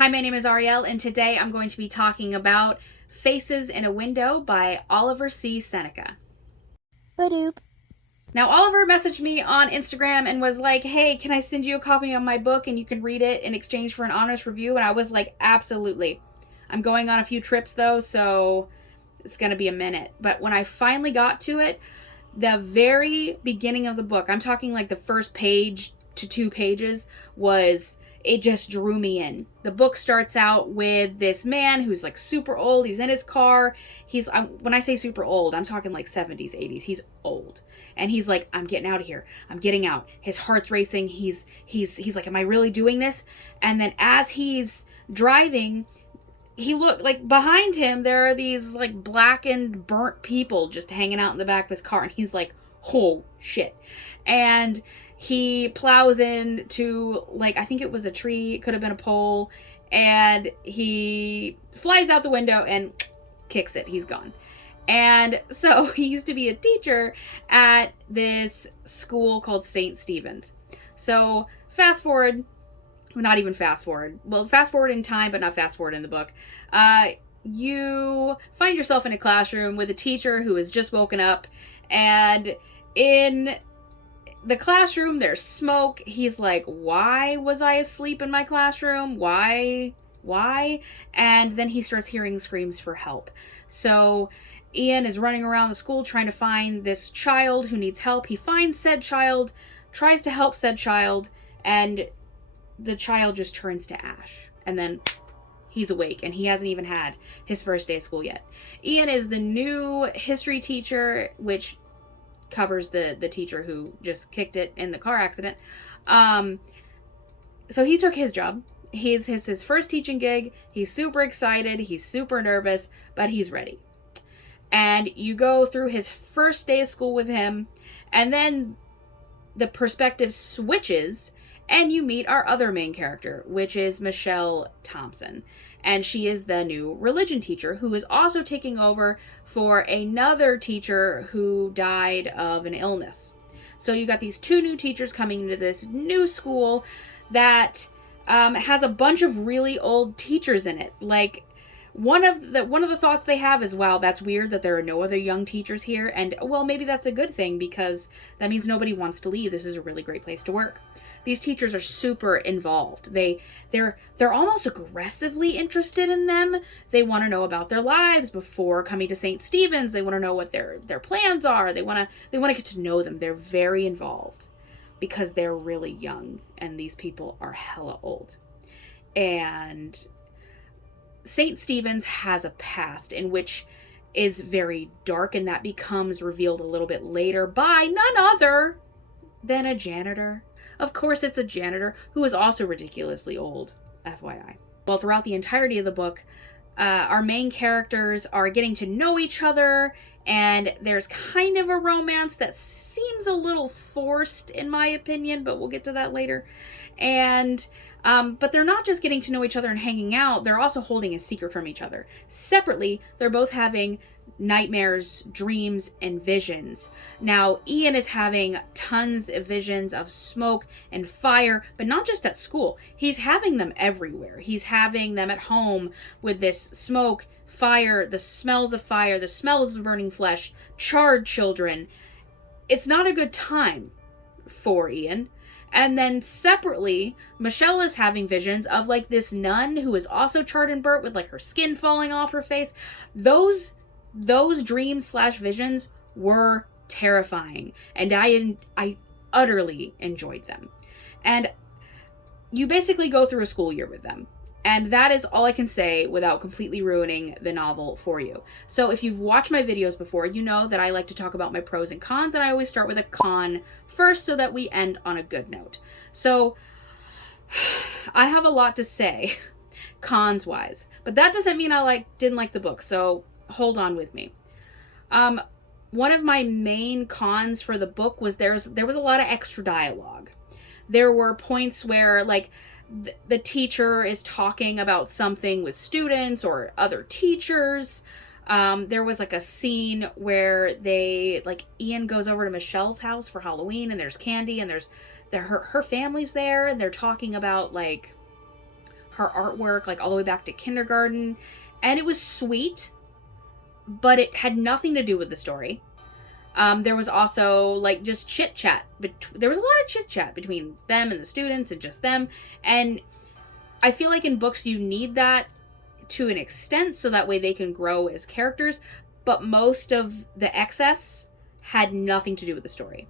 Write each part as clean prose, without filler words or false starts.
Hi, my name is Ariel, and today I'm going to be talking about Faces in a Window by Oliver C. Seneca. Badoop. Now, Oliver messaged me on Instagram and was like, hey, can I send you a copy of my book and you can read it in exchange for an honest review? And I was like, absolutely. I'm going on a few trips, though, so it's going to be a minute. But when I finally got to it, the very beginning of the book, I'm talking like the first page to 2 pages, it just drew me in. The book starts out with this man who's like super old. He's in his car. When I say super old, I'm talking like 70s, 80s. He's old. And he's like, I'm getting out of here. I'm getting out. His heart's racing. He's like, am I really doing this? And then as he's driving, he looked like behind him there are these like blackened, burnt people just hanging out in the back of his car, and he's like, oh shit. And he plows into, like, I think it was a tree, it could have been a pole, and he flies out the window and kicks it. He's gone. And so he used to be a teacher at this school called St. Stephen's. So fast forward, not even fast forward. Well, fast forward in time, but not fast forward in the book. You find yourself in a classroom with a teacher who has just woken up, and in the classroom there's smoke. He's like, why was I asleep in my classroom? Why? And then he starts hearing screams for help. So Ian is running around the school trying to find this child who needs help. He finds said child, tries to help said child, and the child just turns to ash. And then he's awake, and he hasn't even had his first day of school yet. Ian is the new history teacher, which covers the teacher who just kicked it in the car accident. So he took his job. He's his first teaching gig. He's super excited. He's super nervous, but he's ready. And you go through his first day of school with him, and then the perspective switches, and you meet our other main character, which is Michelle Thompson. And she is the new religion teacher who is also taking over for another teacher who died of an illness. So you got these two new teachers coming into this new school that has a bunch of really old teachers in it. Like, one of the thoughts they have is, wow, that's weird that there are no other young teachers here. And, well, maybe that's a good thing, because that means nobody wants to leave. This is a really great place to work. These teachers are super involved. They're almost aggressively interested in them. They want to know about their lives before coming to St. Stephen's. They want to know what their plans are. They want to get to know them. They're very involved because they're really young, and these people are hella old. And St. Stephen's has a past in which is very dark, and that becomes revealed a little bit later by none other than a janitor. Of course, it's a janitor who is also ridiculously old, FYI. Well, throughout the entirety of the book, our main characters are getting to know each other, and there's kind of a romance that seems a little forced, in my opinion, but we'll get to that later. And but they're not just getting to know each other and hanging out, they're also holding a secret from each other. Separately, they're both having nightmares, dreams, and visions. Now, Ian is having tons of visions of smoke and fire, but not just at school. He's having them everywhere. He's having them at home with this smoke, fire, the smells of burning flesh, charred children. It's not a good time for Ian. And then separately, Michelle is having visions of like this nun who is also charred and burnt with like her skin falling off her face. Those dreams / visions were terrifying, and I utterly enjoyed them. And you basically go through a school year with them. And that is all I can say without completely ruining the novel for you. So if you've watched my videos before, you know that I like to talk about my pros and cons, and I always start with a con first so that we end on a good note. So I have a lot to say cons wise, but that doesn't mean I didn't like the book. So hold on with me. One of my main cons for the book was there was a lot of extra dialogue. There were points where the teacher is talking about something with students or other teachers. There was a scene where Ian goes over to Michelle's house for Halloween, and there's candy, and her family's there, and they're talking about her artwork, like all the way back to kindergarten. And it was sweet, but it had nothing to do with the story. There was also like just chit chat. There was a lot of chit chat between them and the students and just them. And I feel like in books you need that to an extent so that way they can grow as characters. But most of the excess had nothing to do with the story.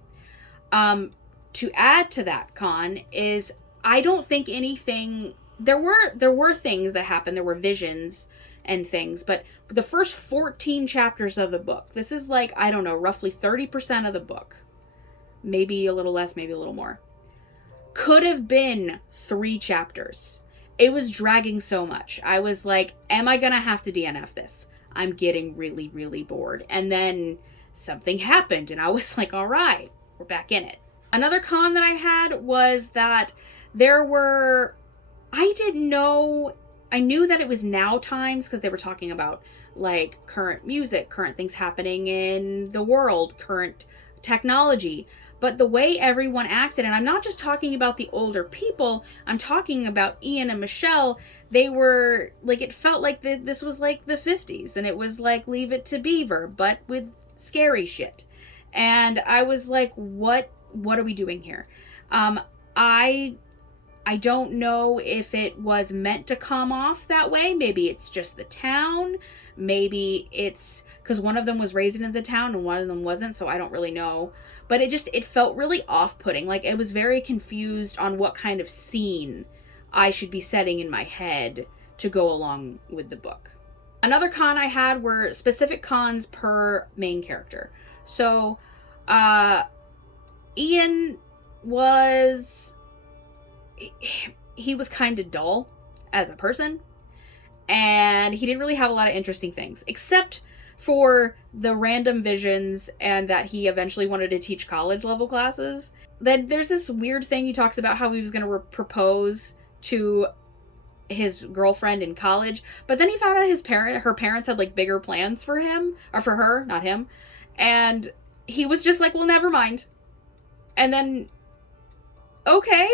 To add to that, con, is I don't think anything... There were things that happened. There were visions and things. But the first 14 chapters of the book, this is like, I don't know, roughly 30% of the book. Maybe a little less, maybe a little more. Could have been 3 chapters. It was dragging so much. I was like, am I going to have to DNF this? I'm getting really, really bored. And then something happened and I was like, all right, we're back in it. Another con that I had was that there were, I knew that it was now times because they were talking about like current music, current things happening in the world, current technology. But the way everyone acted, and I'm not just talking about the older people, I'm talking about Ian and Michelle, they were, like, it felt like this was like the 50s, and it was like Leave It to Beaver, but with scary shit. And I was like, what are we doing here? I don't know if it was meant to come off that way. Maybe it's just the town. Maybe it's because one of them was raised in the town and one of them wasn't, so I don't really know. But it felt really off-putting. Like, I was very confused on what kind of scene I should be setting in my head to go along with the book. Another con I had were specific cons per main character. So, Ian was... He was kind of dull as a person. And he didn't really have a lot of interesting things. Except for the random visions and that he eventually wanted to teach college level classes. Then there's this weird thing he talks about how he was going to propose to his girlfriend in college, but then he found out her parents had like bigger plans for him, or for her, not him, and he was just like, well, never mind. And then, okay,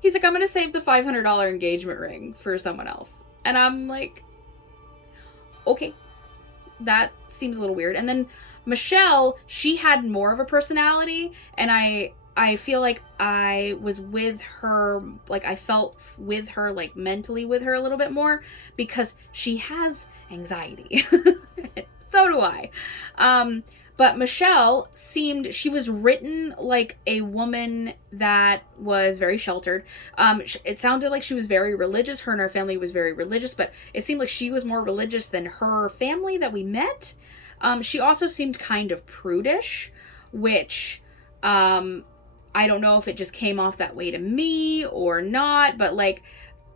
he's like, I'm gonna save the $500 engagement ring for someone else, and I'm like, okay, that seems a little weird. And then Michelle, she had more of a personality, and I feel like I was with her, like I felt with her, like mentally with her a little bit more, because she has anxiety. So do I. But Michelle she was written like a woman that was very sheltered. It sounded like she was very religious. Her and her family was very religious, but it seemed like she was more religious than her family that we met. She also seemed kind of prudish, which, I don't know if it just came off that way to me or not, but like,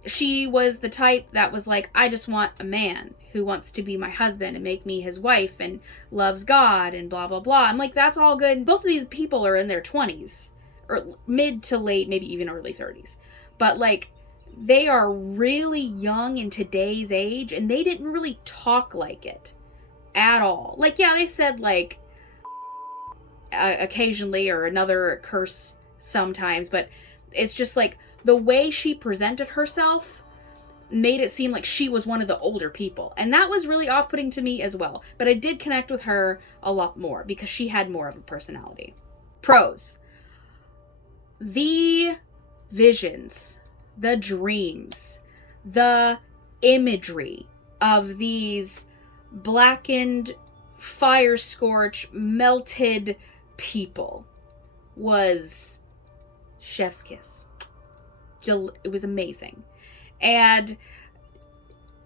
she was the type that was like, I just want a man who wants to be my husband and make me his wife and loves God and blah, blah, blah. I'm like, that's all good. Both of these people are in their 20s or mid to late, maybe even early 30s. But like, they are really young in today's age, and they didn't really talk like it at all. Like, yeah, they said like occasionally or another curse sometimes, but it's just like the way she presented herself made it seem like she was one of the older people, and that was really off-putting to me as well. But I did connect with her a lot more because she had more of a personality. Pros: the visions, the dreams, the imagery of these blackened, fire-scorched, melted people was chef's kiss. It was amazing. And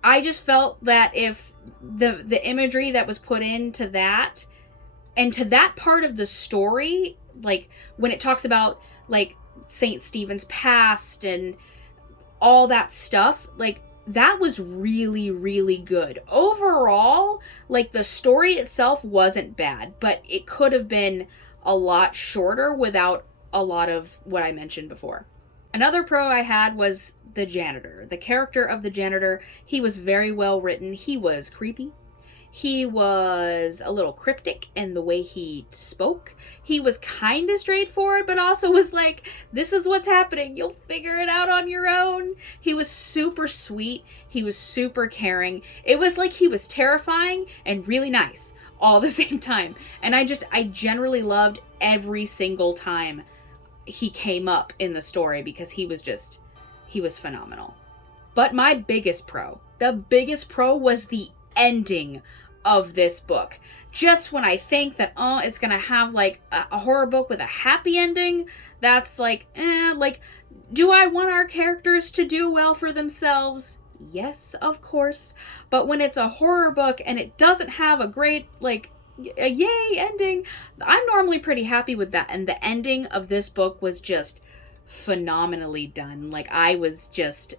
I just felt that if the imagery that was put into that, and to that part of the story, like when it talks about like St. Stephen's past and all that stuff, like that was really, really good. Overall, like the story itself wasn't bad, but it could have been a lot shorter without a lot of what I mentioned before. Another pro I had was the janitor. The character of the janitor, he was very well written. He was creepy. He was a little cryptic in the way he spoke. He was kind of straightforward, but also was like, this is what's happening. You'll figure it out on your own. He was super sweet. He was super caring. It was like he was terrifying and really nice all the same time. And I generally loved every single time he came up in the story because he was phenomenal. But my the biggest pro was the ending of this book. Just when I think that, it's gonna have like a horror book with a happy ending, that's like, do I want our characters to do well for themselves? Yes, of course. But when it's a horror book and it doesn't have a great, like, a yay ending, I'm normally pretty happy with that. And the ending of this book was just phenomenally done. Like, I was just,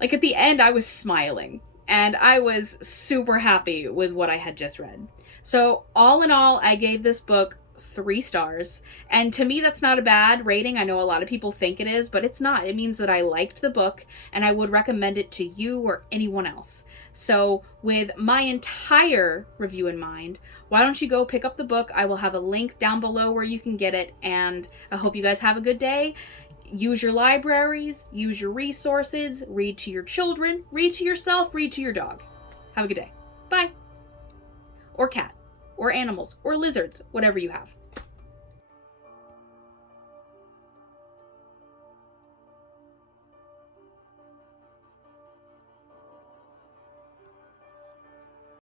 like, at the end, I was smiling. And I was super happy with what I had just read. So, all in all, I gave this book 3 stars. And to me, that's not a bad rating. I know a lot of people think it is, but it's not. It means that I liked the book, and I would recommend it to you or anyone else. So, with my entire review in mind, why don't you go pick up the book? I will have a link down below where you can get it, and I hope you guys have a good day. Use your libraries, use your resources, read to your children, read to yourself, read to your dog. Have a good day. Bye. Or cat, or animals, or lizards, whatever you have.